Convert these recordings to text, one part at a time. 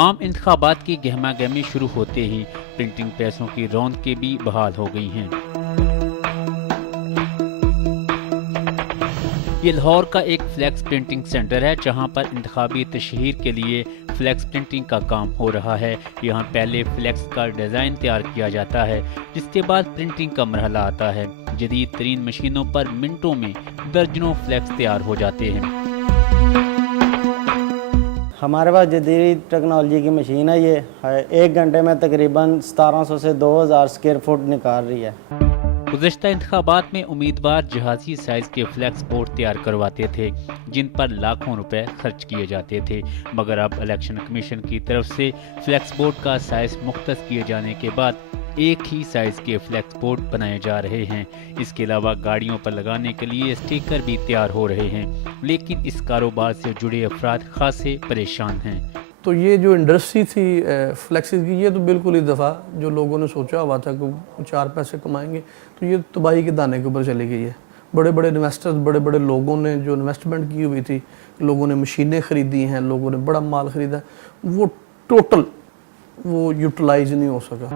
आम इंतखाबात की गहमा गहमी शुरू होते ही प्रिंटिंग प्रेसों की रौनकें भी बहाल हो गई हैं। ये लाहौर का एक फ्लैक्स प्रिंटिंग सेंटर है जहां पर इंतखाबी तशहीर के लिए फ्लैक्स प्रिंटिंग का काम हो रहा है। यहाँ पहले फ्लैक्स का डिज़ाइन तैयार किया जाता है, जिसके बाद प्रिंटिंग का मरहला आता है। जदीद तरीन मशीनों पर मिनटों में दर्जनों फ्लैक्स तैयार हो जाते हैं। हमारे पास जदीद टेक्नोलॉजी की मशीन है। ये 1 घंटे में तकरीबन 1700 से 2000 स्क्वायर फुट निकाल रही है। गुज़श्ता इंतखाबात में उम्मीदवार जहाजी साइज के फ्लैक्स बोर्ड तैयार करवाते थे, जिन पर लाखों रुपए खर्च किए जाते थे, मगर अब इलेक्शन कमीशन की तरफ से फ्लैक्स बोर्ड का साइज मुख्तस किए जाने के बाद एक ही साइज के फ्लैक्स बोर्ड बनाए जा रहे हैं। इसके अलावा गाड़ियों पर लगाने के लिए स्टिकर भी तैयार हो रहे हैं, लेकिन इस कारोबार से जुड़े अफराद खासे परेशान हैं। तो ये जो इंडस्ट्री थी फ्लैक्सिस की, ये तो बिल्कुल इस दफ़ा जो लोगों ने सोचा हुआ था कि 4 पैसे कमाएंगे, तो ये तबाही के दाने के ऊपर चली गई है। बड़े बड़े इन्वेस्टर्स, बड़े बड़े लोगों ने जो इन्वेस्टमेंट की हुई थी, लोगों ने मशीनें ख़रीदी हैं, लोगों ने बड़ा माल ख़रीदा, वो टोटल वो यूटिलाइज नहीं हो सका।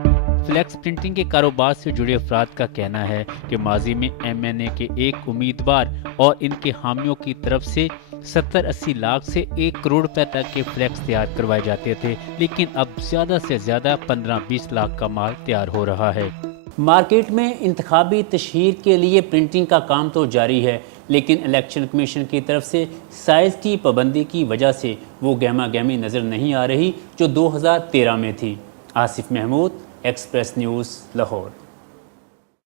फ्लैक्स प्रिंटिंग के कारोबार से जुड़े अफराद का कहना है कि माजी में MNA के एक उम्मीदवार और इनके हामियों की तरफ से 70-80 लाख से 1 करोड़ रुपए तक के फ्लैक्स तैयार करवाए जाते थे, लेकिन अब ज़्यादा से ज़्यादा 15-20 लाख का माल तैयार हो रहा है। मार्केट में इंतखाबी तशहीर के लिए प्रिंटिंग का काम तो जारी है, लेकिन इलेक्शन कमीशन की तरफ से साइज़ की पाबंदी की वजह से वो गहमा गहमी नज़र नहीं आ रही जो 2013 में थी। Asif Mahmood, Express News, Lahore.